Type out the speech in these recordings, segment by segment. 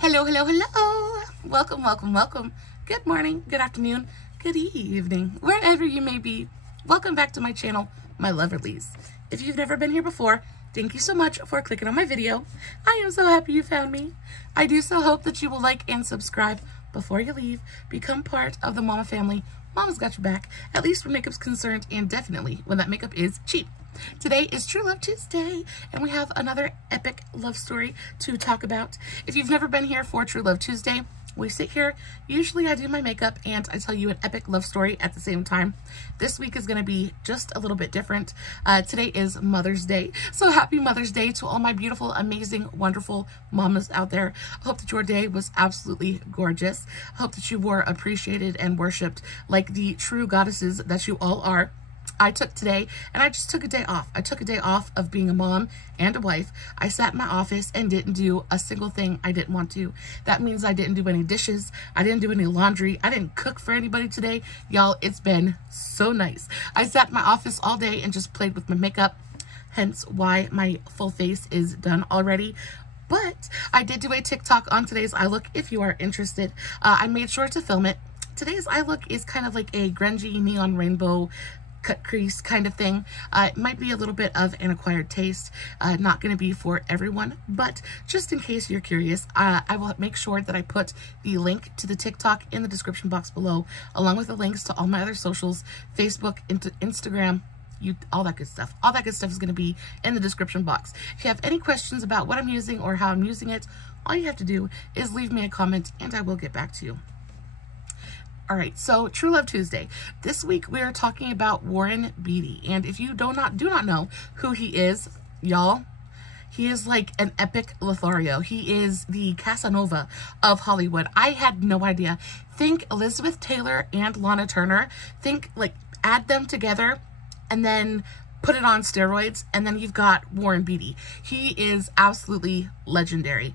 Hello, hello, hello. Welcome, welcome, welcome. Good morning, good afternoon, good evening, wherever you may be. Welcome back to my channel, my lovelies. If you've never been here before, thank you so much for clicking on my video. I am so happy you found me. I do so hope that you will like and subscribe before you leave. Become part of the Mama family. Mama's got your back, at least where makeup's concerned, and definitely when that makeup is cheap. Today is True Love Tuesday, and we have another epic love story to talk about. If you've never been here for True Love Tuesday, we sit here, usually I do my makeup, and I tell you an epic love story at the same time. This week is going to be just a little bit different. Today is Mother's Day, so happy Mother's Day to all my beautiful, amazing, wonderful mamas out there. I hope that your day was absolutely gorgeous. I hope that you were appreciated and worshipped like the true goddesses that you all are. I took today, and I just took a day off. I took a day off of being a mom and a wife. I sat in my office and didn't do a single thing I didn't want to. That means I didn't do any dishes. I didn't do any laundry. I didn't cook for anybody today. Y'all, it's been so nice. I sat in my office all day and just played with my makeup, hence why my full face is done already. But I did do a TikTok on today's eye look if you are interested. I made sure to film it. Today's eye look is kind of like a grungy neon rainbow cut crease kind of thing. It might be a little bit of an acquired taste, not going to be for everyone, but just in case you're curious, I will make sure that I put the link to the TikTok in the description box below, along with the links to all my other socials, Facebook, Instagram, all that good stuff. All that good stuff is going to be in the description box. If you have any questions about what I'm using or how I'm using it, all you have to do is leave me a comment and I will get back to you. All right, so True Love Tuesday. This week we are talking about Warren Beatty, and if you do not know who he is, y'all, he is like an epic Lothario. He is the Casanova of Hollywood. I had no idea. Think Elizabeth Taylor and Lana Turner. Think like add them together, and then put it on steroids, and then you've got Warren Beatty. He is absolutely legendary.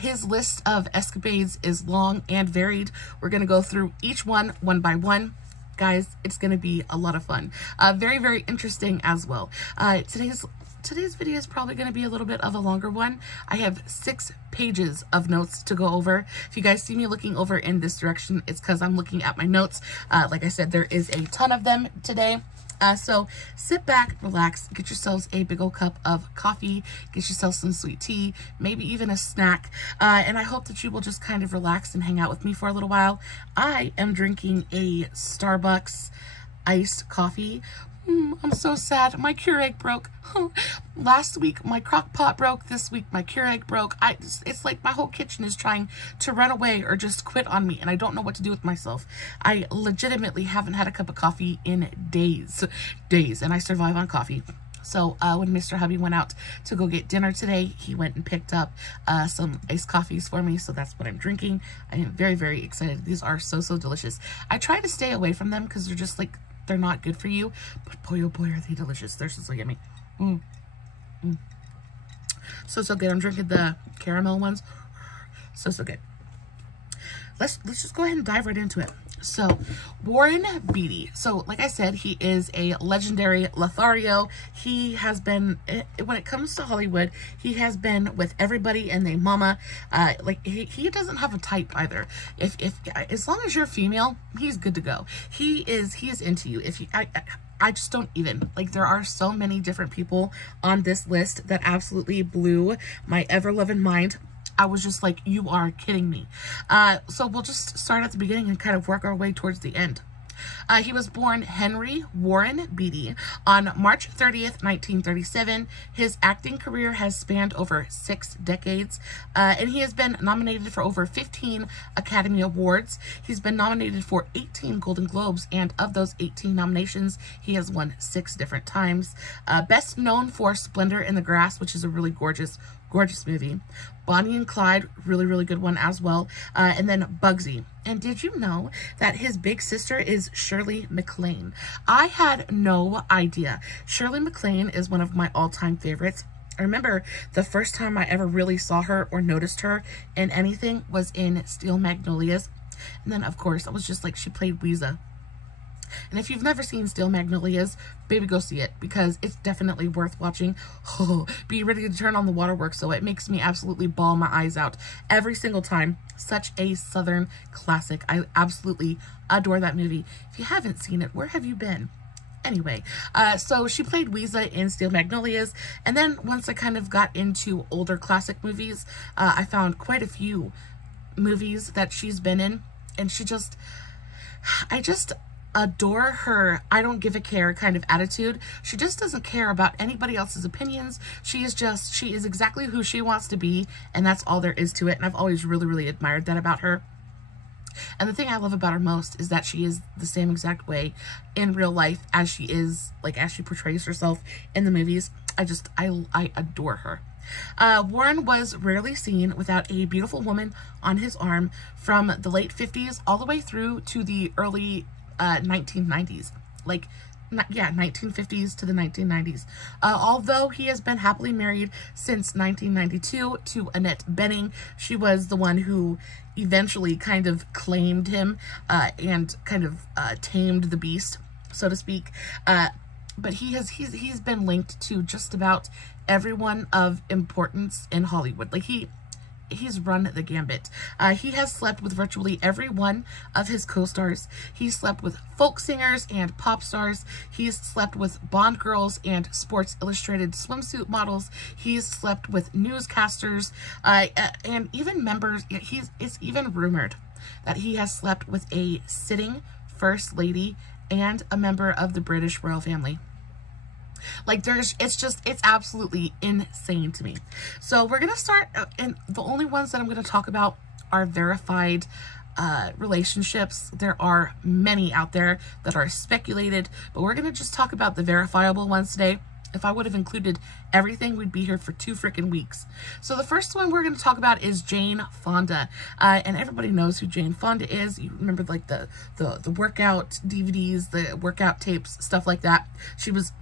His list of escapades is long and varied. We're going to go through each one by one. Guys, it's going to be a lot of fun. Very, very interesting as well. Today's video is probably going to be a little bit of a longer one. I have 6 pages of notes to go over. If you guys see me looking over in this direction, it's because I'm looking at my notes. Like I said, there is a ton of them today. So sit back, relax, get yourselves a big old cup of coffee, get yourself some sweet tea, maybe even a snack, and I hope that you will just kind of relax and hang out with me for a little while. I am drinking a Starbucks iced coffee. I'm so sad. My Keurig broke. Last week my crock pot broke. This week my Keurig broke. It's like my whole kitchen is trying to run away or just quit on me, and I don't know what to do with myself. I legitimately haven't had a cup of coffee in days, and I survive on coffee. So when Mr. Hubby went out to go get dinner today, he went and picked up some iced coffees for me, so that's what I'm drinking. I am very, very excited. These are so, so delicious. I try to stay away from them because they're just like, they're not good for you, but boy, oh boy, are they delicious. They're just like yummy. So, so good. I'm drinking the caramel ones. So, so good. Let's just go ahead and dive right into it. So, Warren Beatty. So, like I said, he is a legendary Lothario. He has been, when it comes to Hollywood, he has been with everybody and they mama. Like, he doesn't have a type either. As long as you're female, he's good to go. He is into you. I just don't even, like, there are so many different people on this list that absolutely blew my ever-loving mind. I was just like, you are kidding me. So we'll just start at the beginning and kind of work our way towards the end. He was born Henry Warren Beatty on March 30th, 1937. His acting career has spanned over 6 decades, and he has been nominated for over 15 Academy Awards. He's been nominated for 18 Golden Globes, and of those 18 nominations, he has won 6 different times. Best known for Splendor in the Grass, which is a really gorgeous movie. Bonnie and Clyde, really, really good one as well. And then Bugsy. And did you know that his big sister is Shirley MacLaine? I had no idea. Shirley MacLaine is one of my all-time favorites. I remember the first time I ever really saw her or noticed her in anything was in Steel Magnolias. And then, of course, I was just like, she played Weezer. And if you've never seen Steel Magnolias, baby, go see it, because it's definitely worth watching. Oh, be ready to turn on the waterworks, so it makes me absolutely bawl my eyes out every single time. Such a Southern classic. I absolutely adore that movie. If you haven't seen it, where have you been? Anyway, so she played Weeza in Steel Magnolias, and then once I kind of got into older classic movies, I found quite a few movies that she's been in, and I just adore her I don't give a care kind of attitude. She just doesn't care about anybody else's opinions. She is exactly who she wants to be, and that's all there is to it, and I've always really, really admired that about her. And the thing I love about her most is that she is the same exact way in real life as she is, like, as she portrays herself in the movies. I adore her. Warren was rarely seen without a beautiful woman on his arm from the late 50s all the way through to the early 1990s. Like, yeah, 1950s to the 1990s. Although he has been happily married since 1992 to Annette Bening, she was the one who eventually kind of claimed him and kind of tamed the beast, so to speak. But he's been linked to just about everyone of importance in Hollywood. Like, he's run the gambit. He has slept with virtually every one of his co-stars. He's slept with folk singers and pop stars. He's slept with Bond girls and Sports Illustrated swimsuit models. He's slept with newscasters and even members. It's even rumored that he has slept with a sitting first lady and a member of the British royal family. Like, it's absolutely insane to me. So we're gonna start, and the only ones that I'm gonna talk about are verified relationships. There are many out there that are speculated, but we're gonna just talk about the verifiable ones today. If I would have included everything, we'd be here for 2 freaking weeks. So the first one we're going to talk about is Jane Fonda. And everybody knows who Jane Fonda is. You remember, like, the workout DVDs, the workout tapes, stuff like that. She was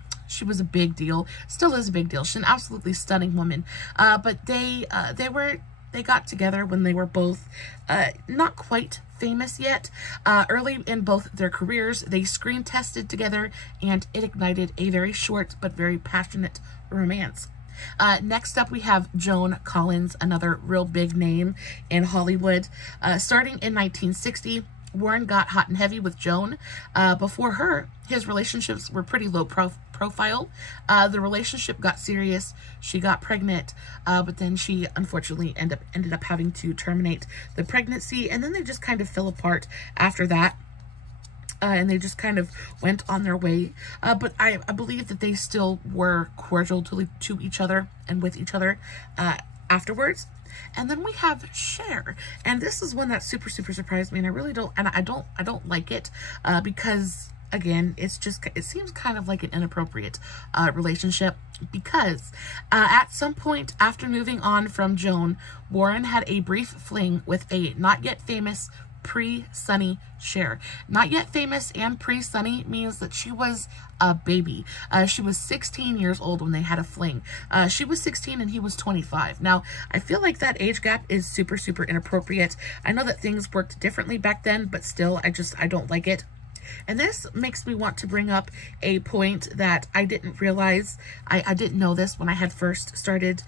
a big deal. Still is a big deal. She's an absolutely stunning woman. But they got together when they were both not quite famous yet. Early in both their careers, they screen tested together, and it ignited a very short but very passionate romance. Next up, we have Joan Collins, another real big name in Hollywood. Starting in 1960, Warren got hot and heavy with Joan. Before her, his relationships were pretty low profile. The relationship got serious. She got pregnant, but then she unfortunately ended up having to terminate the pregnancy, and then they just kind of fell apart after that. And they just kind of went on their way. But I believe that they still were cordial to each other and with each other afterwards. And then we have Cher, and this is one that super surprised me, and I don't like it because, again, it seems kind of like an inappropriate relationship, because at some point after moving on from Joan, Warren had a brief fling with a not yet famous pre-Sunny Cher. Not yet famous and pre-Sunny means that she was a baby. She was 16 years old when they had a fling. She was 16 and he was 25. Now, I feel like that age gap is super inappropriate. I know that things worked differently back then, but still, I don't like it. And this makes me want to bring up a point that I didn't realize. I didn't know this when I had first started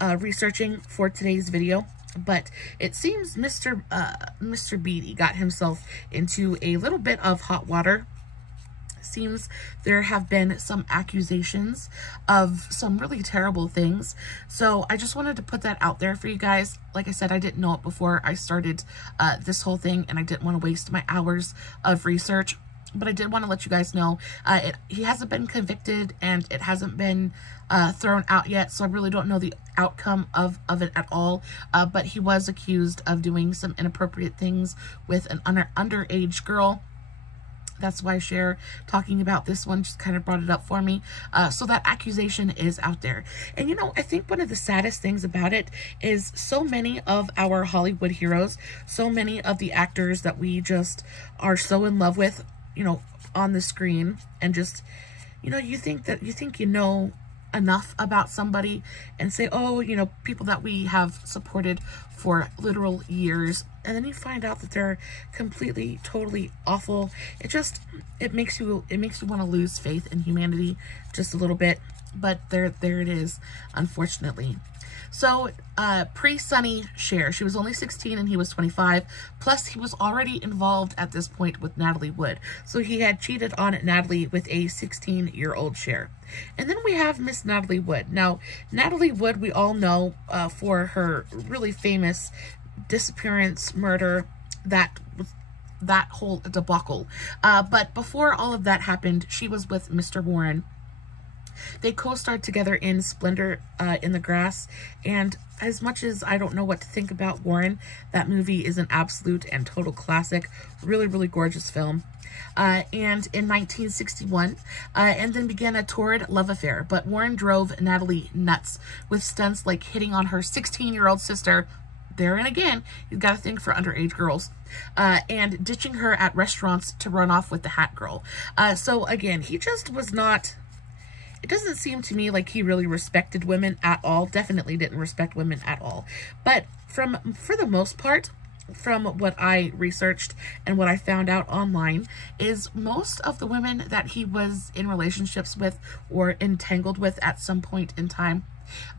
researching for today's video. But it seems Mr. Beatty got himself into a little bit of hot water. Seems there have been some accusations of some really terrible things. So I just wanted to put that out there for you guys. Like I said, I didn't know it before I started this whole thing, and I didn't want to waste my hours of research. But I did want to let you guys know he hasn't been convicted, and it hasn't been thrown out yet, so I really don't know the outcome of it at all. But he was accused of doing some inappropriate things with an underage girl. That's why Cher talking about this one just kind of brought it up for me. So that accusation is out there. And, you know, I think one of the saddest things about it is so many of our Hollywood heroes, so many of the actors that we just are so in love with, you know, on the screen, and just, you know, you think enough about somebody and say, oh, you know, people that we have supported for literal years, and then you find out that they're completely, totally awful. It makes you want to lose faith in humanity just a little bit. But there it is, unfortunately. So, pre-Sunny Cher, she was only 16 and he was 25. Plus, he was already involved at this point with Natalie Wood. So he had cheated on Natalie with a 16-year-old Cher. And then we have Miss Natalie Wood. Now, Natalie Wood, we all know for her really famous disappearance, murder, that whole debacle. But before all of that happened, she was with Mr. Warren. They co-starred together in Splendor in the Grass, and as much as I don't know what to think about Warren, that movie is an absolute and total classic. Really, really gorgeous film. And in 1961, and then began a torrid love affair, but Warren drove Natalie nuts with stunts like hitting on her 16-year-old sister. There and again, you've got to think for underage girls, and ditching her at restaurants to run off with the hat girl. So again, he just was not... It doesn't seem to me like he really respected women at all. Definitely didn't respect women at all. But for the most part, from what I researched and what I found out online, is most of the women that he was in relationships with or entangled with at some point in time,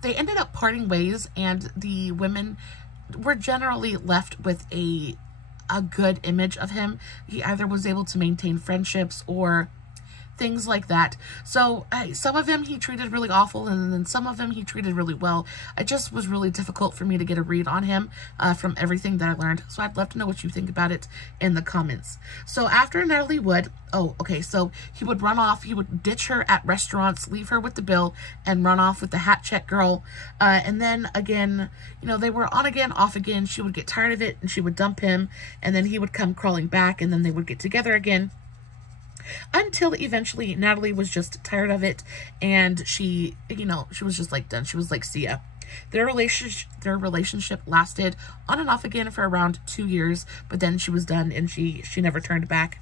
they ended up parting ways, and the women were generally left with a good image of him. He either was able to maintain friendships or things like that. So some of them he treated really awful, and then some of them he treated really well. It just was really difficult for me to get a read on him from everything that I learned. So I'd love to know what you think about it in the comments. So after Natalie Wood, so he would run off, he would ditch her at restaurants, leave her with the bill, and run off with the hat check girl. And then again, you know, they were on again, off again. She would get tired of it and she would dump him, and then he would come crawling back, and then they would get together again. Until eventually Natalie was just tired of it, and she was just like done. She was like, see ya. Their relationship lasted on and off again for around 2 years, but then she was done and she never turned back.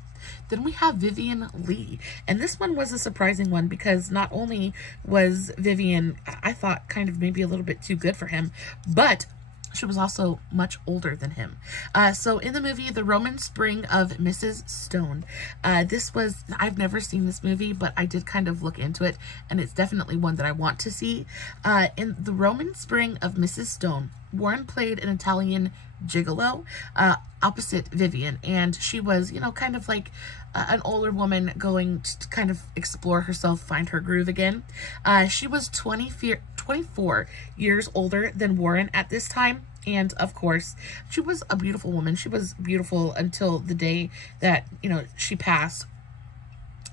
Then we have Vivian Lee, and this one was a surprising one because not only was Vivian, I thought, kind of maybe a little bit too good for him, but she was also much older than him. So in the movie, The Roman Spring of Mrs. Stone, I've never seen this movie, but I did kind of look into it, and it's definitely one that I want to see. In The Roman Spring of Mrs. Stone, Warren played an Italian gigolo opposite Vivian, and she was, you know, kind of like an older woman going to kind of explore herself, find her groove again. She was 24 years older than Warren at this time, and of course, she was a beautiful woman. She was beautiful until the day that, you know, she passed,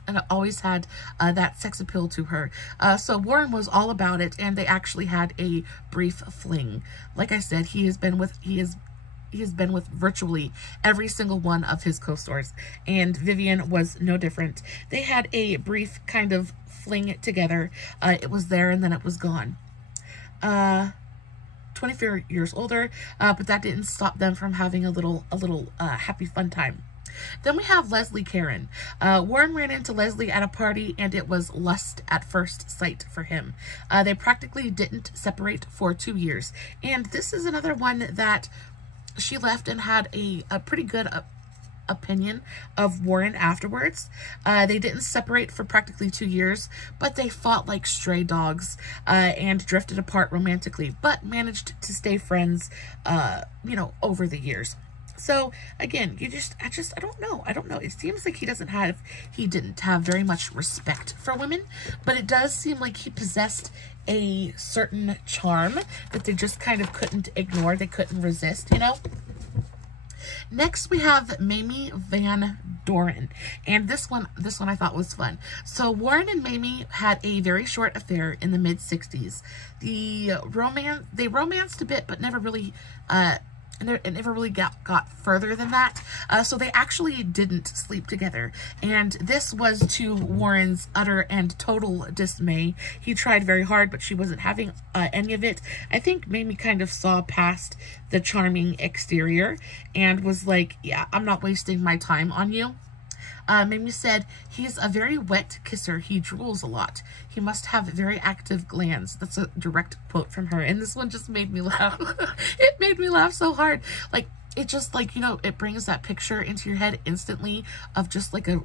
and always had that sex appeal to her. So Warren was all about it, and they actually had a brief fling. Like I said, he has been with virtually every single one of his co-stars, and Vivian was no different. They had a brief kind of fling together. It was there and then it was gone. 24 years older, but that didn't stop them from having a little happy fun time. Then we have Leslie Caron. Warren ran into Leslie at a party, and it was lust at first sight for him. They practically didn't separate for 2 years, and this is another one that she left and had a pretty good opinion of Warren afterwards. They didn't separate for practically 2 years, but they fought like stray dogs and drifted apart romantically, but managed to stay friends, you know, over the years. So again, I don't know. It seems like he didn't have very much respect for women, but it does seem like he possessed a certain charm that they just kind of couldn't ignore. They couldn't resist, you know. Next, we have Mamie Van Doren, and this one I thought was fun. So Warren and Mamie had a very short affair in the mid-60s. They romanced a bit, but never really it never really got further than that. So they actually didn't sleep together, and this was to Warren's utter and total dismay. He tried very hard, but she wasn't having any of it. I think Mamie kind of saw past the charming exterior and was like, yeah, I'm not wasting my time on you. Mamie said, he's a very wet kisser. He drools a lot. He must have very active glands. That's a direct quote from her. And this one just made me laugh. It made me laugh so hard. Like, it just, like, you know, it brings that picture into your head instantly of just like a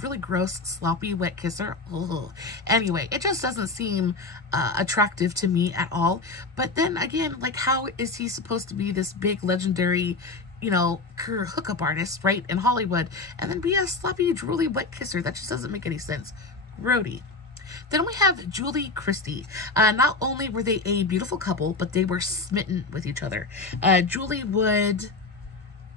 really gross, sloppy, wet kisser. Ugh. Anyway, it just doesn't seem attractive to me at all. But then again, like, how is he supposed to be this big, legendary, you know, hookup artist, right, in Hollywood, and then be a sloppy, drooly, wet kisser? That just doesn't make any sense. Grody. Then we have Julie Christie. Not only were they a beautiful couple, but they were smitten with each other. Julie would...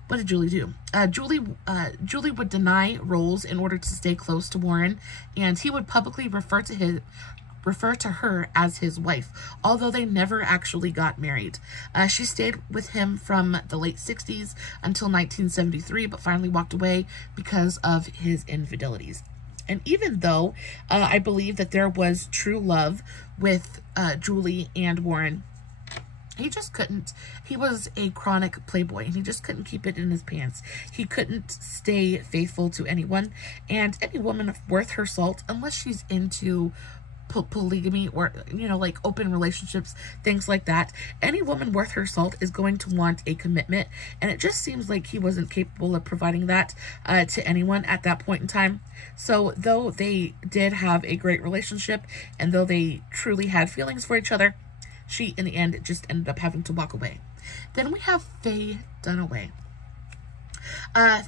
What did Julie do? Julie would deny roles in order to stay close to Warren, and he would publicly refer to her as his wife, although they never actually got married. She stayed with him from the late 60s until 1973, but finally walked away because of his infidelities. And even though I believe that there was true love with Julie and Warren, he just couldn't. He was a chronic playboy, and he just couldn't keep it in his pants. He couldn't stay faithful to anyone, and any woman worth her salt, unless she's into polygamy or, you know, like open relationships, things like that, any woman worth her salt is going to want a commitment, and it just seems like he wasn't capable of providing that to anyone at that point in time. So though they did have a great relationship, and though they truly had feelings for each other, she, in the end, just ended up having to walk away. Then we have Faye Dunaway.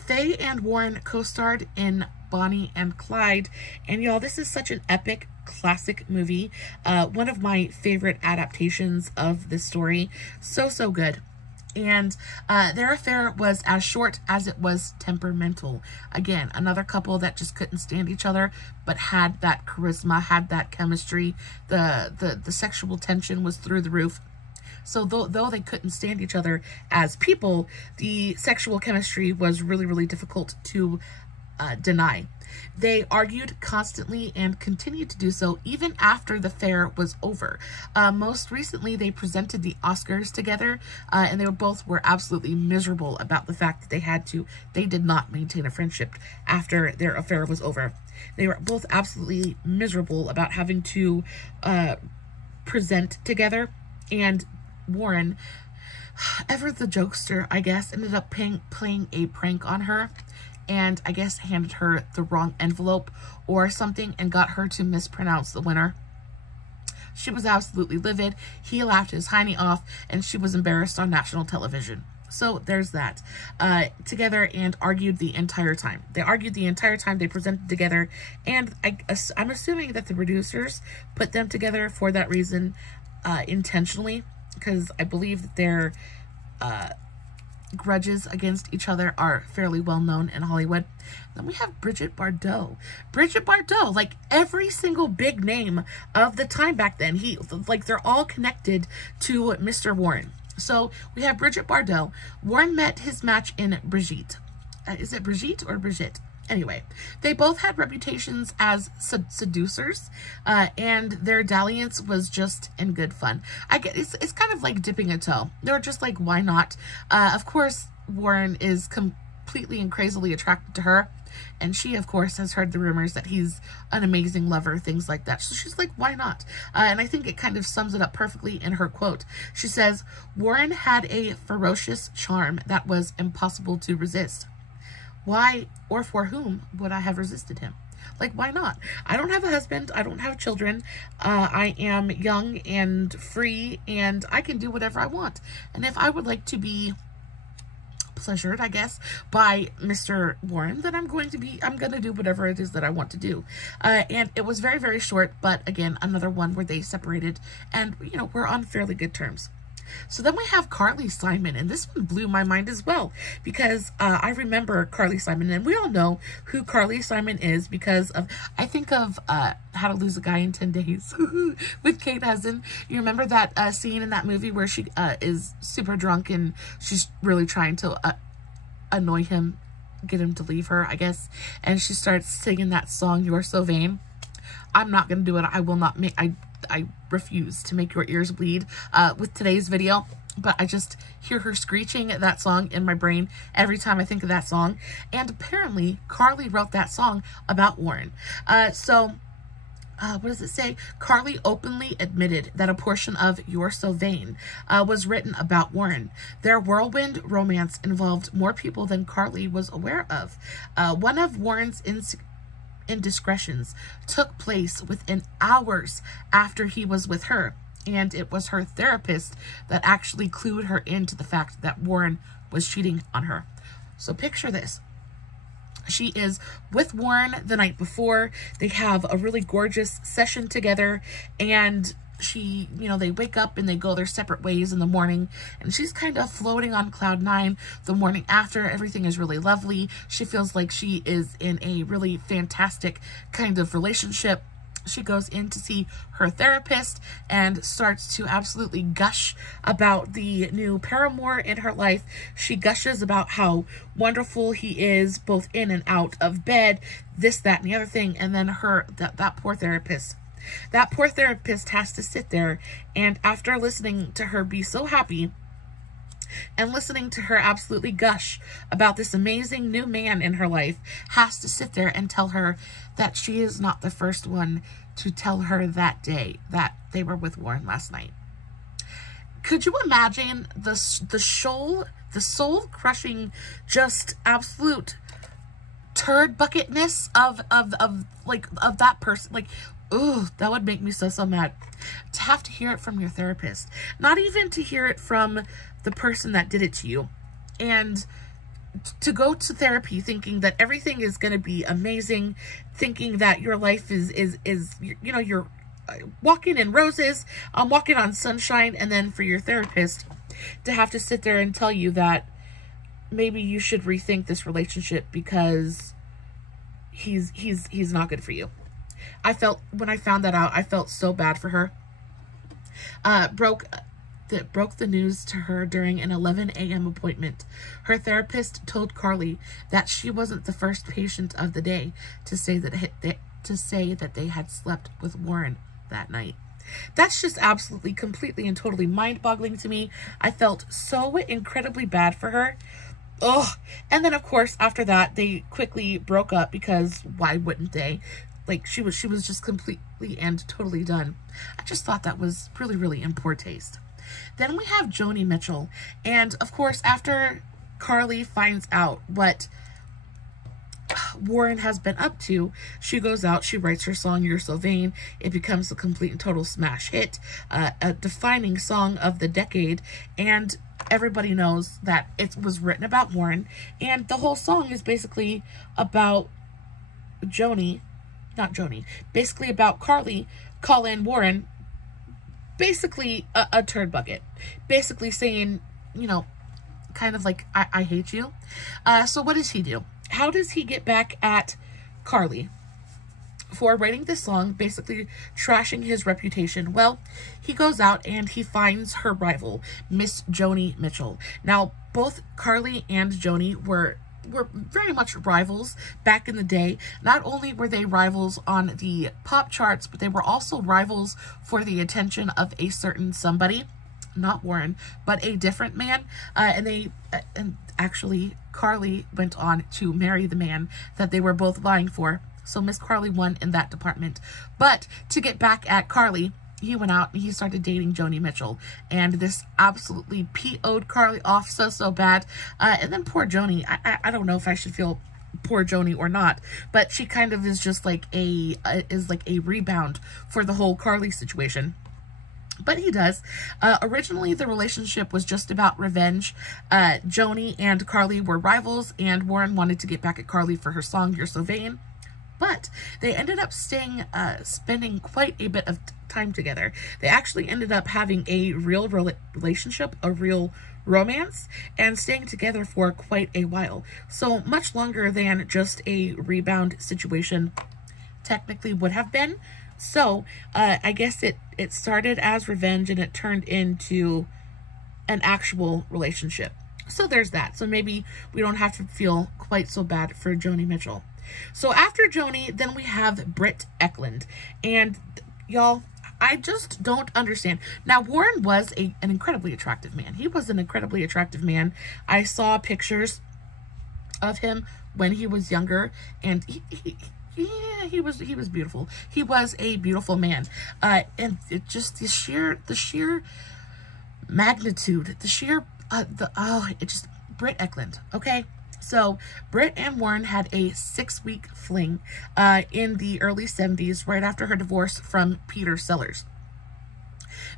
Faye and Warren co-starred in Bonnie and Clyde, and y'all, this is such an epic, classic movie. One of my favorite adaptations of this story. So good. And their affair was as short as it was temperamental. Again, another couple that just couldn't stand each other, but had that charisma, had that chemistry. The sexual tension was through the roof. So though they couldn't stand each other as people, the sexual chemistry was really difficult to deny. They argued constantly and continued to do so even after the affair was over. Most recently, they presented the Oscars together, and they both were absolutely miserable about the fact that they did not maintain a friendship after their affair was over. They were both absolutely miserable about having to present together, and Warren, ever the jokester, I guess, ended up playing a prank on her, and I guess handed her the wrong envelope or something and got her to mispronounce the winner. She was absolutely livid. He laughed his hiney off, and she was embarrassed on national television. So there's that. Together and argued the entire time. They argued the entire time they presented together, and I'm assuming that the producers put them together for that reason intentionally, because I believe that their grudges against each other are fairly well known in Hollywood. Then we have Bridget Bardot. Bridget Bardot, like every single big name of the time back then, they're all connected to Mr. Warren. So we have Bridget Bardot. Warren met his match in Brigitte. Is it Brigitte or Brigitte? Anyway, they both had reputations as seducers, and their dalliance was just in good fun. I get it's kind of like dipping a toe. They were just like, why not? Of course, Warren is completely and crazily attracted to her, and she, of course, has heard the rumors that he's an amazing lover, things like that. So she's like, why not? And I think it kind of sums it up perfectly in her quote. She says, Warren had a ferocious charm that was impossible to resist. Why or for whom would I have resisted him? Like, why not? I don't have a husband. I don't have children. I am young and free, and I can do whatever I want. And if I would like to be pleasured, I guess, by Mr. Warren, then I'm going to do whatever it is that I want to do. And it was very short, but again, another one where they separated and, you know, we're on fairly good terms. So then we have Carly Simon, and this one blew my mind as well, because I remember Carly Simon, and we all know who Carly Simon is because of, I think of How to Lose a Guy in 10 Days with Kate Hudson. You remember that scene in that movie where she is super drunk and she's really trying to annoy him, get him to leave her, I guess, and she starts singing that song, You're So Vain. I'm not going to do it. I will not make, I refuse to make your ears bleed with today's video. but I just hear her screeching that song in my brain every time I think of that song. And apparently Carly wrote that song about Warren. What does it say? Carly openly admitted that a portion of You're So Vain was written about Warren. Their whirlwind romance involved more people than Carly was aware of. One of Warren's indiscretions took place within hours after he was with her, and it was her therapist that actually clued her into the fact that Warren was cheating on her. So picture this. She is with Warren the night before. They have a really gorgeous session together, and they wake up and they go their separate ways in the morning, and she's kind of floating on cloud 9 the morning after. Everything is really lovely. She feels like she is in a really fantastic kind of relationship. She goes in to see her therapist and starts to absolutely gush about the new paramour in her life. She gushes about how wonderful he is, both in and out of bed, this, that, and the other thing. And then that poor therapist. That poor therapist has to sit there, and after listening to her be so happy and listening to her absolutely gush about this amazing new man in her life, has to sit there and tell her that she is not the first one to tell her that day that they were with Warren last night. Could you imagine the soul crushing, just absolute turd bucketness of that person? Like, ooh, that would make me so mad to have to hear it from your therapist, not even to hear it from the person that did it to you, and to go to therapy thinking that everything is going to be amazing, thinking that your life is you're walking in roses, walking on sunshine, and then for your therapist to have to sit there and tell you that maybe you should rethink this relationship because he's not good for you. When I found that out, I felt so bad for her. Broke the news to her during an 11 a.m. appointment. Her therapist told Carly that she wasn't the first patient of the day to say that they had slept with Warren that night. That's just absolutely, completely, and totally mind-boggling to me. I felt so incredibly bad for her. Ugh. And then, of course, after that, they quickly broke up because why wouldn't they? Like, she was just completely and totally done. I just thought that was really, really in poor taste. Then we have Joni Mitchell. And, of course, after Carly finds out what Warren has been up to, she goes out, she writes her song, You're So Vain. It becomes a complete and total smash hit, a defining song of the decade, and everybody knows that it was written about Warren, and the whole song is basically about basically about Carly calling Warren basically a turd bucket, basically saying, kind of like, I hate you. So what does he do? How does he get back at Carly for writing this song, basically trashing his reputation? Well, he goes out and he finds her rival, Miss Joni Mitchell. Now, both Carly and Joni were very much rivals back in the day. Not only were they rivals on the pop charts, but they were also rivals for the attention of a certain somebody. Not Warren, but a different man. And actually, Carly went on to marry the man that they were both vying for. So Miss Carly won in that department. But to get back at Carly, he went out and he started dating Joni Mitchell. And this absolutely PO'd Carly off so bad. And then poor Joni, I don't know if I should feel poor Joni or not, but she kind of is just like a rebound for the whole Carly situation. But he does. Originally, the relationship was just about revenge. Joni and Carly were rivals, and Warren wanted to get back at Carly for her song, You're So Vain. But they ended up spending quite a bit of time together. They actually ended up having a real relationship, a real romance, and staying together for quite a while. So much longer than just a rebound situation technically would have been. So, I guess it started as revenge and it turned into an actual relationship. So there's that. So maybe we don't have to feel quite so bad for Joni Mitchell. So after Joni, then we have Britt Eklund. And y'all, I just don't understand. Now, Warren was an incredibly attractive man. He was an incredibly attractive man. I saw pictures of him when he was younger, and yeah, he was beautiful. He was a beautiful man. And it just, the sheer magnitude, Britt Eklund, okay? So Britt and Warren had a 6-week fling in the early 70s, right after her divorce from Peter Sellers.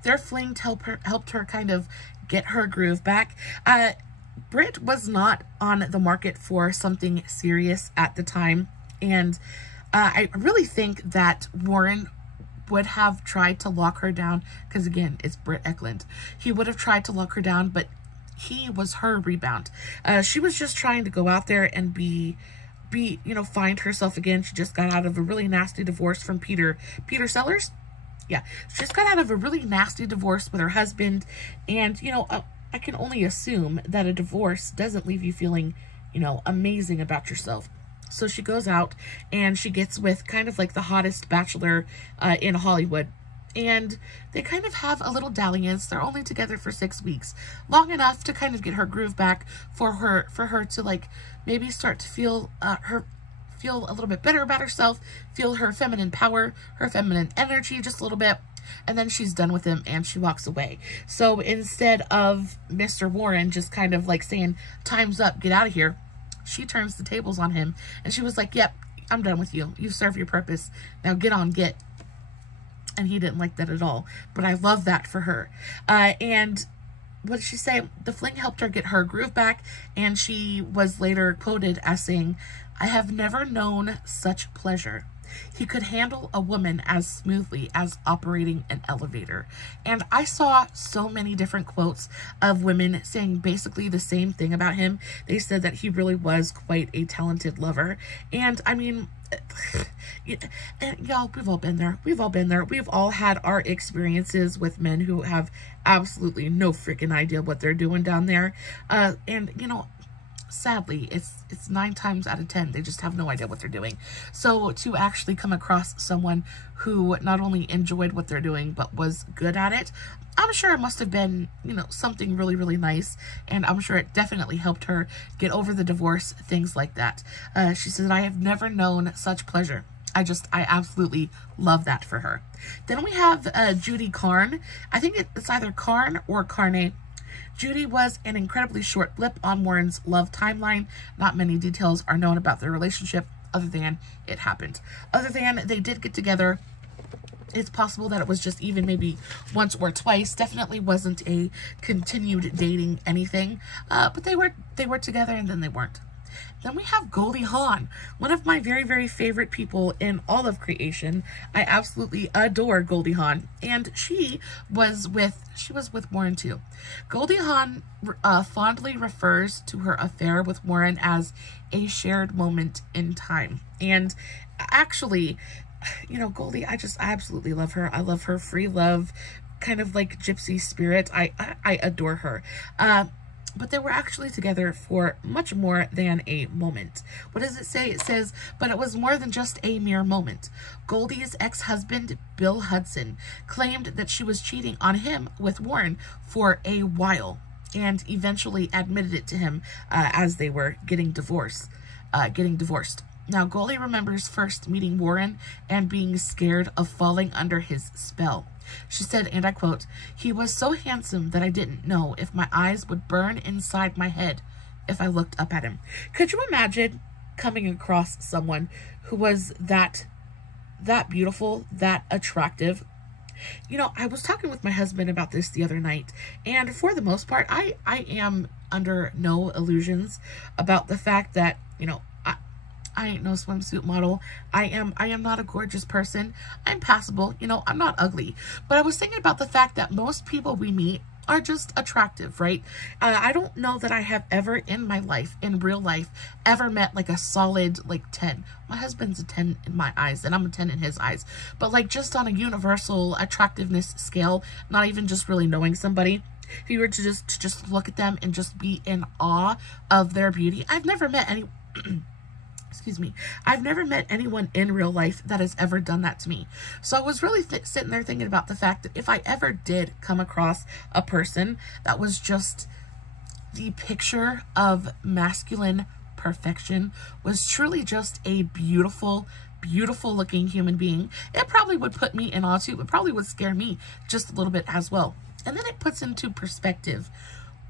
Their fling helped her kind of get her groove back. Britt was not on the market for something serious at the time, and I really think that Warren would have tried to lock her down, because again, it's Britt Eklund. He would have tried to lock her down, but he was her rebound. She was just trying to go out there and find herself again. She just got out of a really nasty divorce from Peter Sellers. Yeah, she just got out of a really nasty divorce with her husband, and I can only assume that a divorce doesn't leave you feeling, amazing about yourself. So she goes out and she gets with kind of like the hottest bachelor in Hollywood. And they kind of have a little dalliance. They're only together for 6 weeks, long enough to kind of get her groove back for her to like maybe start to feel feel a little bit better about herself, feel her feminine power, her feminine energy just a little bit. And then she's done with him and she walks away. So instead of Mr. Warren just kind of like saying, time's up, get out of here, she turns the tables on him and she was like, yep, I'm done with you. You've served your purpose. Now get on, get. And he didn't like that at all. But I love that for her. And what did she say? The fling helped her get her groove back. And she was later quoted as saying, I have never known such pleasure. He could handle a woman as smoothly as operating an elevator. And I saw so many different quotes of women saying basically the same thing about him. They said that he really was quite a talented lover. And I mean, and y'all, we've all been there. We've all been there. We've all had our experiences with men who have absolutely no freaking idea what they're doing down there. And sadly, it's 9 times out of 10, they just have no idea what they're doing. So to actually come across someone who not only enjoyed what they're doing, but was good at it, I'm sure it must have been, something really, really nice. And I'm sure it definitely helped her get over the divorce, things like that. She said, I have never known such pleasure. I absolutely love that for her. Then we have Judy Carn. I think it's either Carn or Carne. Judy was an incredibly short blip on Warren's love timeline. Not many details are known about their relationship other than it happened. Other than they did get together. It's possible that it was just even maybe once or twice. Definitely wasn't a continued dating anything. But they were together and then they weren't. Then we have Goldie Hawn, one of my very, very favorite people in all of creation. I absolutely adore Goldie Hawn, and she was with Warren too. Goldie Hawn fondly refers to her affair with Warren as a shared moment in time. And actually, Goldie, I absolutely love her. I love her free love, kind of like gypsy spirit. I adore her. But they were actually together for much more than a moment. What does it say? It says, but it was more than just a mere moment. Goldie's ex-husband, Bill Hudson, claimed that she was cheating on him with Warren for a while and eventually admitted it to him as they were getting divorced. Now, Goldie remembers first meeting Warren and being scared of falling under his spell. She said, and I quote, he was so handsome that I didn't know if my eyes would burn inside my head if I looked up at him. Could you imagine coming across someone who was that beautiful, that attractive? I was talking with my husband about this the other night, and for the most part, I am under no illusions about the fact that, I ain't no swimsuit model. I am not a gorgeous person. I'm passable. I'm not ugly. But I was thinking about the fact that most people we meet are just attractive, right? I don't know that I have ever in my life, in real life, ever met like a solid 10. My husband's a 10 in my eyes and I'm a 10 in his eyes. But just on a universal attractiveness scale, not even just really knowing somebody, if you were to just look at them and just be in awe of their beauty. I've never met excuse me, I've never met anyone in real life that has ever done that to me. So I was really sitting there thinking about the fact that if I ever did come across a person that was just the picture of masculine perfection, was truly just a beautiful, beautiful looking human being, it probably would put me in awe too. It probably would scare me just a little bit as well. And then it puts into perspective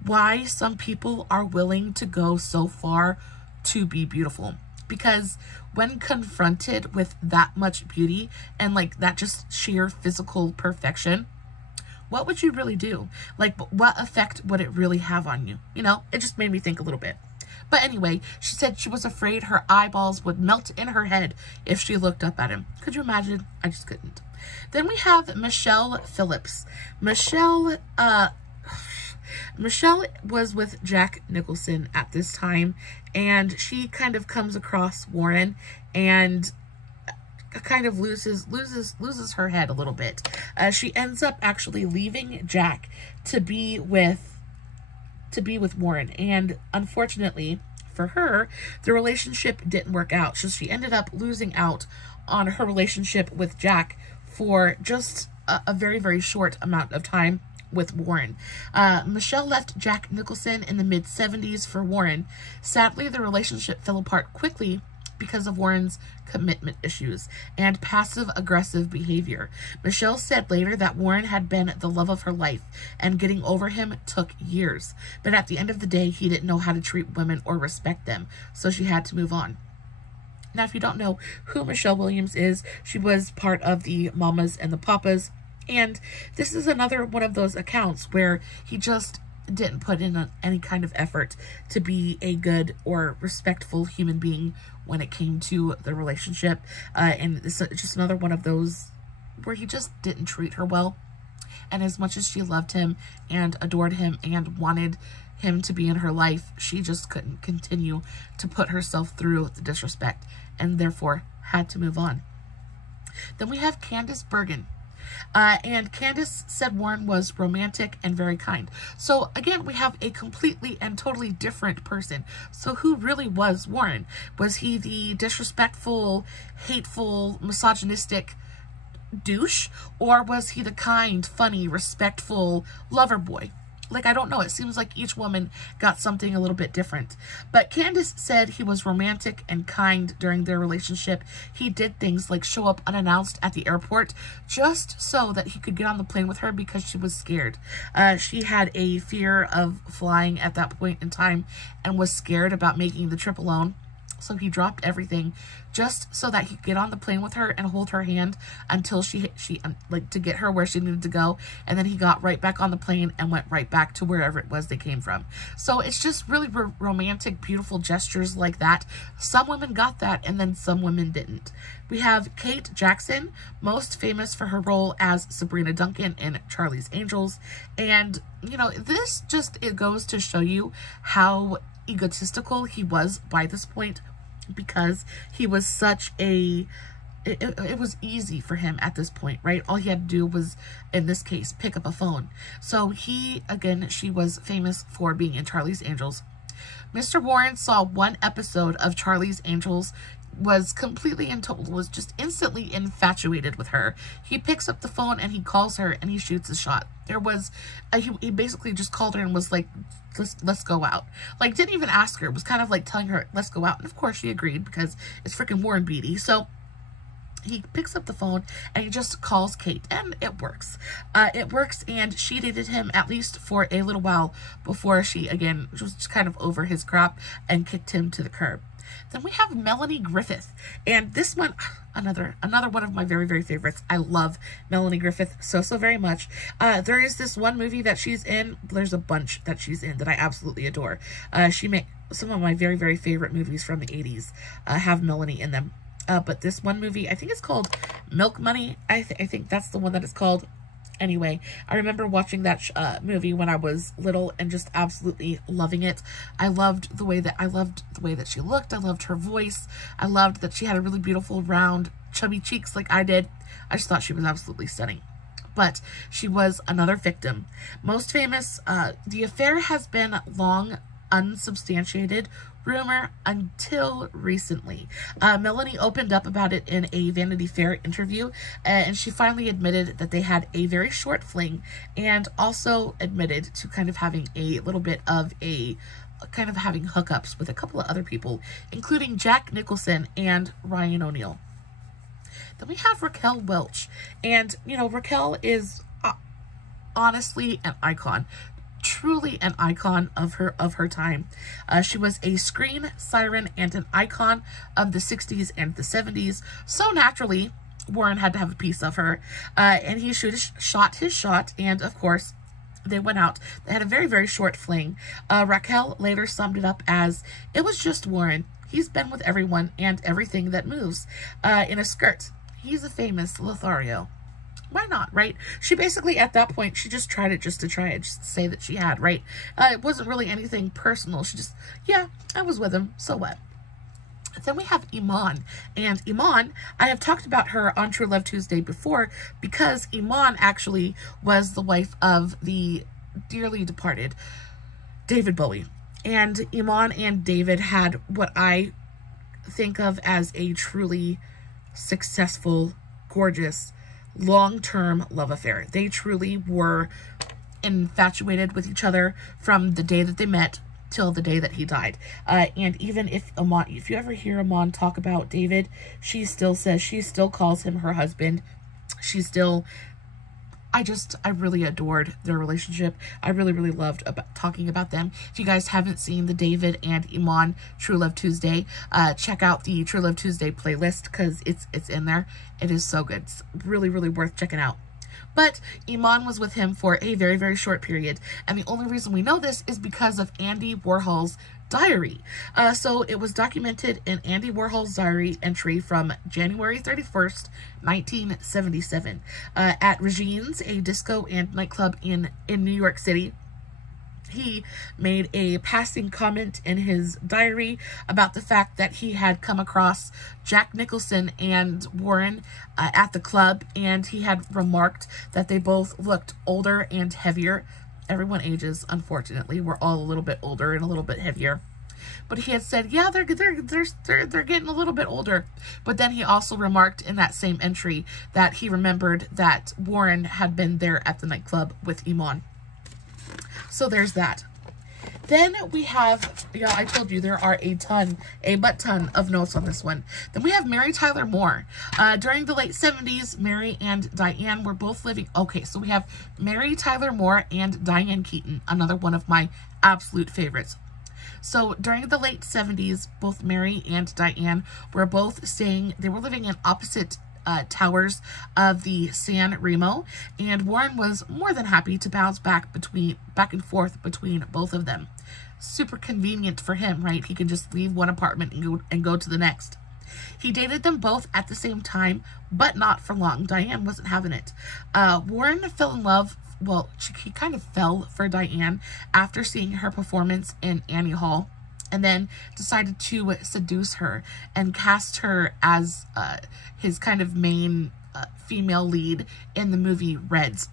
why some people are willing to go so far to be beautiful. Because when confronted with that much beauty and like that just sheer physical perfection, what would you really do? Like, what effect would it really have on you? You know, it just made me think a little bit. But anyway, she said she was afraid her eyeballs would melt in her head if she looked up at him. Could you imagine? I just couldn't. Then we have Michelle Phillips. Michelle was with Jack Nicholson at this time, and she kind of comes across Warren and kind of loses her head a little bit. She ends up actually leaving Jack to be with Warren, and unfortunately for her, the relationship didn't work out. So she ended up losing out on her relationship with Jack for just a very, very short amount of time with Warren. Michelle left Jack Nicholson in the mid-70s for Warren. Sadly, the relationship fell apart quickly because of Warren's commitment issues and passive-aggressive behavior. Michelle said later that Warren had been the love of her life, and getting over him took years. But at the end of the day, he didn't know how to treat women or respect them, so she had to move on. Now, if you don't know who Michelle Williams is, she was part of the Mamas and the Papas, and this is another one of those accounts where he just didn't put in any kind of effort to be a good or respectful human being when it came to the relationship. And it's just another one of those where he just didn't treat her well. And as much as she loved him and adored him and wanted him to be in her life, she just couldn't continue to put herself through the disrespect and therefore had to move on. Then we have Candace Bergen. And Candace said Warren was romantic and very kind. So again, we have a completely and totally different person. So who really was Warren? Was he the disrespectful, hateful, misogynistic douche? Or was he the kind, funny, respectful lover boy? Like, I don't know. It seems like each woman got something a little bit different. But Candace said he was romantic and kind during their relationship. He did things like show up unannounced at the airport just so that he could get on the plane with her because she was scared. She had a fear of flying at that point in time and was scared about making the trip alone. So he dropped everything just so that he could get on the plane with her and hold her hand until she like to get her where she needed to go. And then he got right back on the plane and went right back to wherever it was they came from. So it's just really romantic, beautiful gestures like that. Some women got that and then some women didn't. We have Kate Jackson, most famous for her role as Sabrina Duncan in Charlie's Angels. And, you know, this just, it goes to show you how egotistical he was by this point, because he was such a it was easy for him at this point, right? All he had to do was, in this case, pick up a phone. So he, again, she was famous for being in Charlie's Angels. Mr. Warren saw one episode of Charlie's Angels, was completely and total, was just instantly infatuated with her. He picks up the phone and he calls her and he shoots a shot. There was, he basically just called her and was like, let's go out. Like, didn't even ask her. It was kind of like telling her, let's go out. And of course she agreed because it's freaking Warren Beatty. So he picks up the phone and he just calls Kate, and it works. It works, and she dated him at least for a little while before she, again, was just kind of over his crap and kicked him to the curb. Then we have Melanie Griffith, and this one, another one of my very, very favorites. I love Melanie Griffith so very much. There is this one movie that she's in. There's a bunch that she's in that I absolutely adore. She made some of my very, very favorite movies from the 80s have Melanie in them. But this one movie, I think it's called Milk Money. I think that's the one that it's called. Anyway, I remember watching that movie when I was little and just absolutely loving it. I loved the way that she looked. I loved her voice. I loved that she had a really beautiful, round, chubby cheeks like I did. I just thought she was absolutely stunning. But she was another victim. Most famous, the affair has been long unsubstantiated rumor until recently. Melanie opened up about it in a Vanity Fair interview, and she finally admitted that they had a very short fling, and also admitted to kind of having a little bit of a having hookups with a couple of other people, including Jack Nicholson and Ryan O'Neal. Then we have Raquel Welch, and Raquel is honestly an icon. Truly an icon of her time. She was a screen siren and an icon of the 60s and the 70s. So naturally, Warren had to have a piece of her. And he shot his shot, and of course, they went out. They had a very, very short fling. Raquel later summed it up as, "It was just Warren. He's been with everyone and everything that moves. In a skirt. He's a famous Lothario." Why not, right? She basically, at that point, she just tried it just to try it, just to say that she had, right? It wasn't really anything personal. She just, yeah, I was with him, so what? Then we have Iman, and Iman, I have talked about her on True Love Tuesday before, because Iman actually was the wife of the dearly departed David Bowie. And Iman and David had what I think of as a truly successful, gorgeous, long-term love affair. They truly were infatuated with each other from the day that they met till the day that he died. And even if you ever hear Iman talk about David, she still calls him her husband. I really adored their relationship. I really, really loved talking about them. If you guys haven't seen the David and Iman True Love Tuesday, check out the True Love Tuesday playlist, because it's in there. It is so good. It's really, really worth checking out. But Iman was with him for a very, very short period. And the only reason we know this is because of Andy Warhol's diary. So it was documented in Andy Warhol's diary entry from January 31st, 1977, at Regine's, a disco and nightclub in New York City. He made a passing comment in his diary about the fact that he had come across Jack Nicholson and Warren at the club, and he had remarked that they both looked older and heavier. Everyone ages, unfortunately. We're all a little bit older and a little bit heavier. But he had said, yeah, they're getting a little bit older. But then he also remarked in that same entry that he remembered that Warren had been there at the nightclub with Iman. So there's that. Then we have, yeah, I told you there are a butt ton of notes on this one. Then we have Mary Tyler Moore. During the late 70s, Mary and Diane were both living. Okay, so we have Mary Tyler Moore and Diane Keaton, another one of my absolute favorites. So during the late 70s, both Mary and Diane were both they were living in opposite towers of the San Remo, and Warren was more than happy to bounce back and forth between both of them. Super convenient for him, right? He can just leave one apartment and go to the next. He dated them both at the same time, but not for long. Diane wasn't having it. Warren fell in love. Well, he kind of fell for Diane after seeing her performance in Annie Hall, and then decided to seduce her and cast her as his kind of main female lead in the movie Reds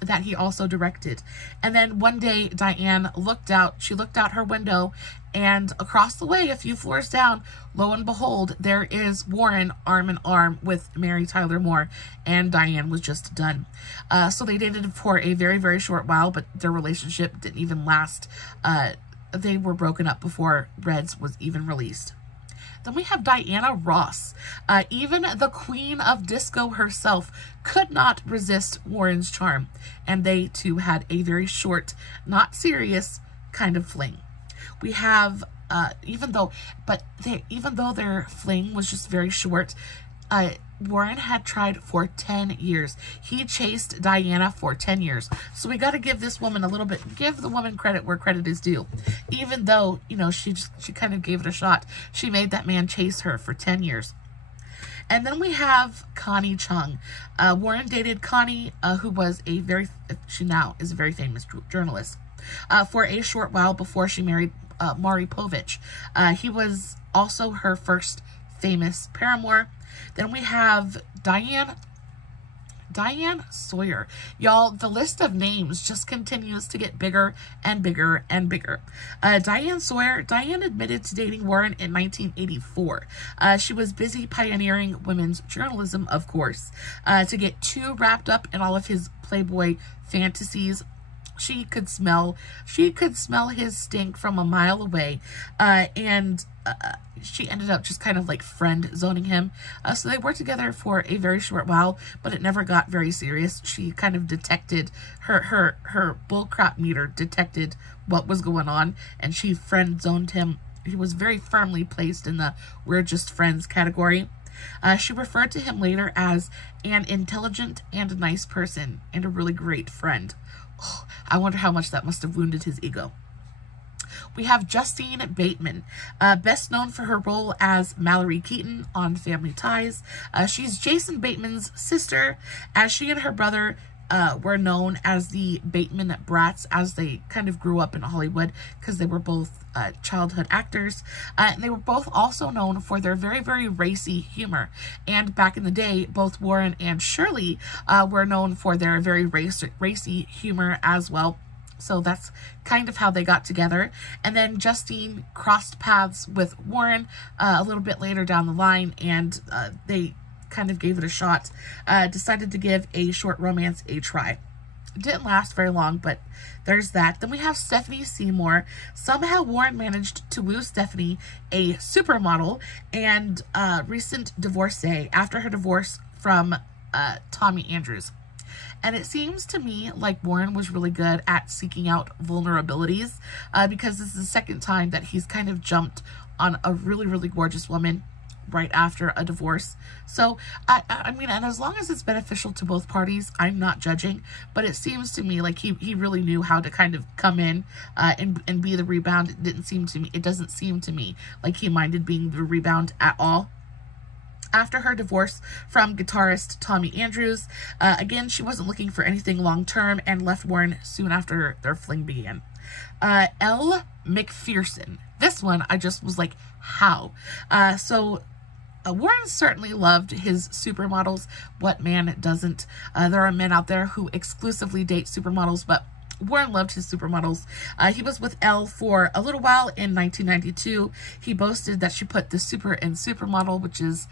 that he also directed. And then one day Diane looked out her window, and across the way, a few floors down, lo and behold, there is Warren arm in arm with Mary Tyler Moore, and Diane was just done. So they dated for a very, very short while, but their relationship didn't even last. They were broken up before Reds was even released. Then we have Diana Ross. Even the queen of disco herself could not resist Warren's charm, and they too had a very short, not serious kind of fling. We have, even though their fling was just very short, Warren had tried for 10 years. He chased Diana for 10 years. So we got to give this woman give the woman credit where credit is due. Even though, she kind of gave it a shot. She made that man chase her for 10 years. And then we have Connie Chung. Warren dated Connie, who was she now is a very famous journalist, for a short while before she married Maury Povich. He was also her first famous paramour. Then we have Diane Diane Sawyer. Y'all, the list of names just continues to get bigger and bigger and bigger. Diane Sawyer. Diane admitted to dating Warren in 1984. She was busy pioneering women's journalism, of course, to get too wrapped up in all of his Playboy fantasies. She could smell his stink from a mile away, and she ended up just kind of like friend zoning him. So they worked together for a very short while, but it never got very serious. She kind of detected her bullcrap meter detected what was going on, and she friend zoned him. He was very firmly placed in the "we're just friends" category. She referred to him later as an intelligent and nice person and a really great friend. Oh, I wonder how much that must have wounded his ego. We have Justine Bateman, best known for her role as Mallory Keaton on Family Ties. She's Jason Bateman's sister, as she and her brother were known as the Bateman Brats as they kind of grew up in Hollywood, because they were both childhood actors. And they were both also known for their very, very racy humor. And back in the day, both Warren and Shirley were known for their very racy humor as well. So that's kind of how they got together. And then Justine crossed paths with Warren a little bit later down the line, and they kind of gave it a shot, decided to give a short romance a try. It didn't last very long, but there's that. Then we have Stephanie Seymour. Somehow Warren managed to woo Stephanie, a supermodel and recent divorcee, after her divorce from Tommy Andrews. And it seems to me like Warren was really good at seeking out vulnerabilities, because this is the second time that he's kind of jumped on a really, really gorgeous woman right after a divorce. So, I mean, and as long as it's beneficial to both parties, I'm not judging, but it seems to me like he really knew how to kind of come in and be the rebound. It doesn't seem to me like he minded being the rebound at all. After her divorce from guitarist Tommy Andrews, again, she wasn't looking for anything long-term and left Warren soon after their fling began. Elle McPherson. This one, I just was like, how? Warren certainly loved his supermodels. What man doesn't? There are men out there who exclusively date supermodels, but Warren loved his supermodels. He was with Elle for a little while in 1992. He boasted that she put the super in supermodel, which is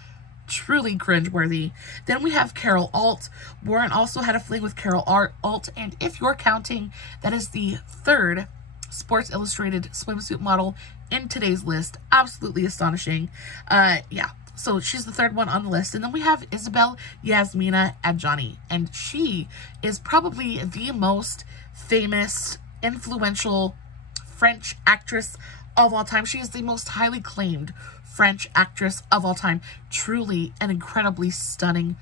truly cringeworthy. Then we have Carol Alt. Warren also had a fling with Carol Alt, and if you're counting, that is the third Sports Illustrated swimsuit model in today's list. Absolutely astonishing. Yeah, so she's the third one on the list. And then we have Isabel Yasmina Adjani, and she is probably the most famous, influential French actress of all time. She is the most highly claimed French actress of all time. Truly an incredibly stunning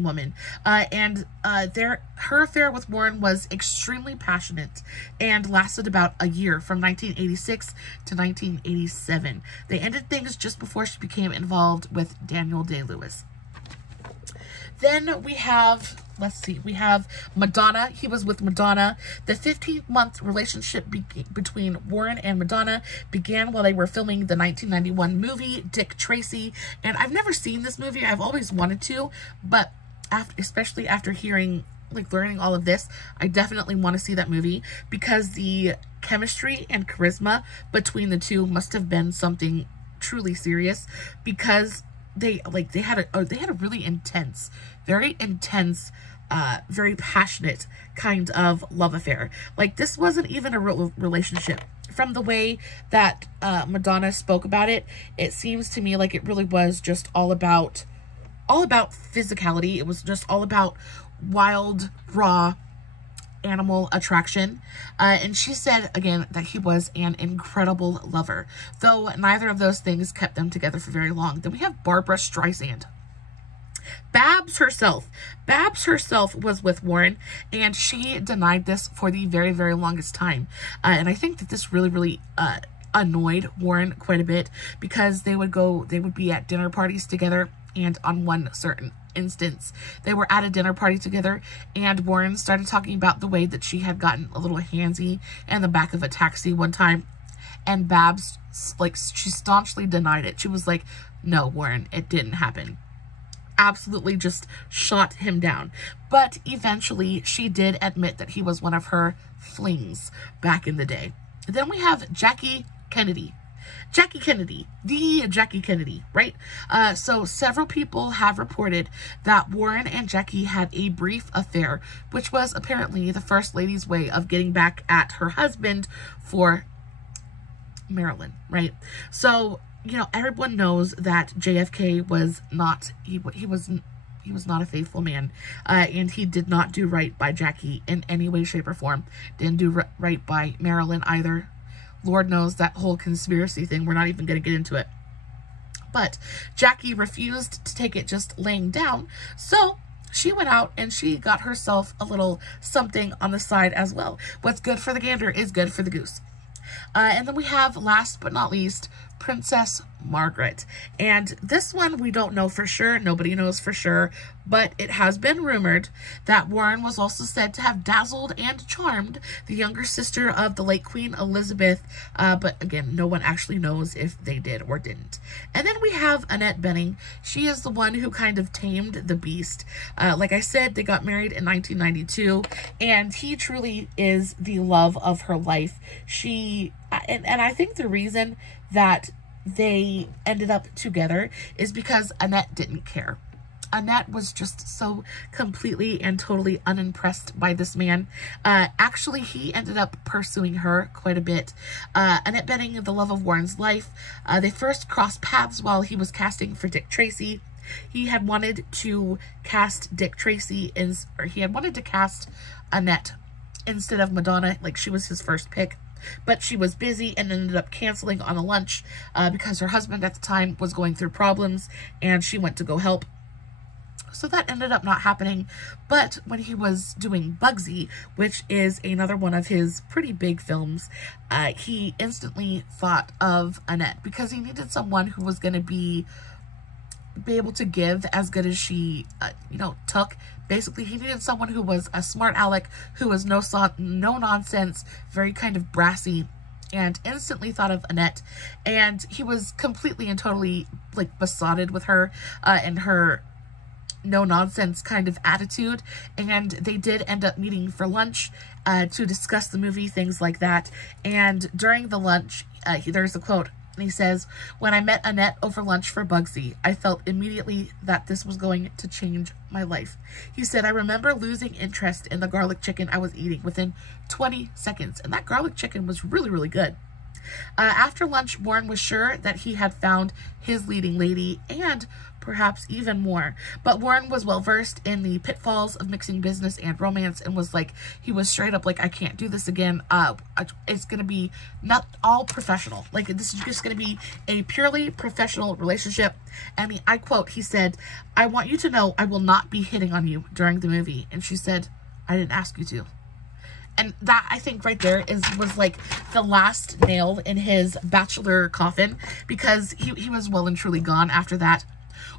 woman. Her affair with Warren was extremely passionate and lasted about a year, from 1986 to 1987. They ended things just before she became involved with Daniel Day-Lewis. Then we have, we have Madonna. He was with Madonna. The 15-month relationship between Warren and Madonna began while they were filming the 1991 movie Dick Tracy. And I've never seen this movie. I've always wanted to, but especially after learning all of this, I definitely want to see that movie, because the chemistry and charisma between the two must have been something truly serious, because they had a really intense, very intense, very passionate kind of love affair. Like, this wasn't even a real relationship. From the way that Madonna spoke about it, it seems to me like it really was just all about physicality. It was just all about wild, raw animal attraction. And she said, again, that he was an incredible lover, though neither of those things kept them together for very long. Then we have Barbara Streisand. Babs herself was with Warren, and she denied this for the very, very longest time. And I think that this really annoyed Warren quite a bit, because they would be at dinner parties together, and on one certain instance, they were at a dinner party together, and Warren started talking about the way that she had gotten a little handsy in the back of a taxi one time, and Babs, she staunchly denied it. She was like, no, Warren, it didn't happen. absolutely just shot him down. But eventually she did admit that he was one of her flings back in the day. Then we have Jackie Kennedy. Jackie Kennedy, the Jackie Kennedy, right? So several people have reported that Warren and Jackie had a brief affair, which was apparently the First Lady's way of getting back at her husband for Marilyn, right? So, you know, everyone knows that JFK was not, he was not a faithful man, and he did not do right by Jackie in any way, shape, or form. Didn't do right by Marilyn either. Lord knows that whole conspiracy thing, we're not even going to get into it. But Jackie refused to take it just laying down, so she went out and she got herself a little something on the side as well. What's good for the gander is good for the goose. And then we have, last but not least, Princess Margaret. And this one we don't know for sure. Nobody knows for sure. But it has been rumored that Warren was also said to have dazzled and charmed the younger sister of the late Queen Elizabeth. But again, no one actually knows if they did or didn't. And then we have Annette Bening. She is the one who kind of tamed the beast. Like I said, they got married in 1992. And he truly is the love of her life. And I think the reason that they ended up together is because Annette didn't care. Annette was just so completely and totally unimpressed by this man. Actually, he ended up pursuing her quite a bit. Annette Bening, the love of Warren's life. They first crossed paths while he was casting for Dick Tracy. He had wanted to cast Dick Tracy he had wanted to cast Annette instead of Madonna, like she was his first pick. But she was busy and ended up canceling on a lunch because her husband at the time was going through problems and she went to go help. So that ended up not happening. But when he was doing Bugsy, which is another one of his pretty big films, he instantly thought of Annette because he needed someone who was going to be able to give as good as she, took. Basically, he needed someone who was a smart aleck, who was no nonsense, very kind of brassy, and instantly thought of Annette. And he was completely and totally like besotted with her and her no nonsense kind of attitude. And they did end up meeting for lunch to discuss the movie, things like that. And during the lunch, there's a quote. And he says, "When I met Annette over lunch for Bugsy, I felt immediately that this was going to change my life." He said, "I remember losing interest in the garlic chicken I was eating within 20 seconds. And that garlic chicken was really, really good." After lunch, Warren was sure that he had found his leading lady and perhaps even more. But Warren was well versed in the pitfalls of mixing business and romance and was like, he was straight up like, "I can't do this again. It's going to be not all professional. Like, this is just going to be a purely professional relationship." And I quote, he said, "I want you to know I will not be hitting on you during the movie." And she said, "I didn't ask you to." And that, I think, right there was like the last nail in his bachelor coffin, because he was well and truly gone after that.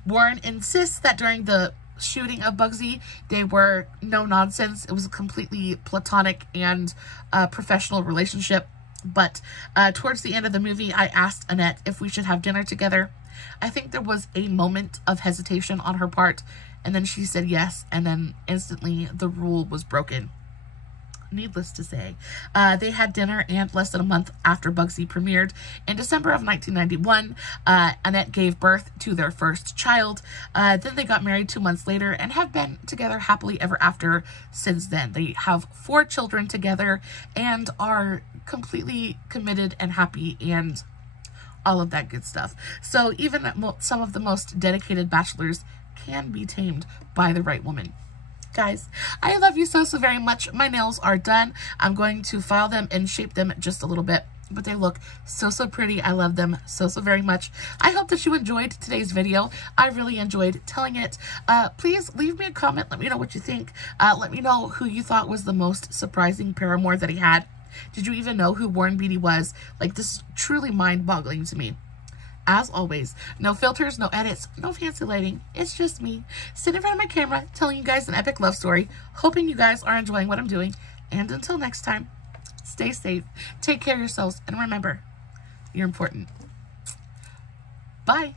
Warren insists that during the shooting of Bugsy, they were no nonsense. It was a completely platonic and professional relationship. But towards the end of the movie, I asked Annette if we should have dinner together. I think there was a moment of hesitation on her part, and then she said yes, and then instantly the rule was broken. Needless to say, they had dinner, and less than a month after Bugsy premiered in December of 1991, Annette gave birth to their first child. Then they got married 2 months later and have been together happily ever after since then. They have 4 children together and are completely committed and happy and all of that good stuff. So even some of the most dedicated bachelors can be tamed by the right woman. Guys, I love you so very much. My nails are done. I'm going to file them and shape them just a little bit, but they look so pretty. I love them so very much. I hope that you enjoyed today's video. I really enjoyed telling it. Please leave me a comment. Let me know what you think. Let me know who you thought was the most surprising paramour that he had. Did you even know who Warren Beatty was? Like, this is truly mind-boggling to me. As always, no filters, no edits, no fancy lighting. It's just me sitting in front of my camera telling you guys an epic love story, hoping you guys are enjoying what I'm doing. And until next time, stay safe, take care of yourselves, and remember, you're important. Bye.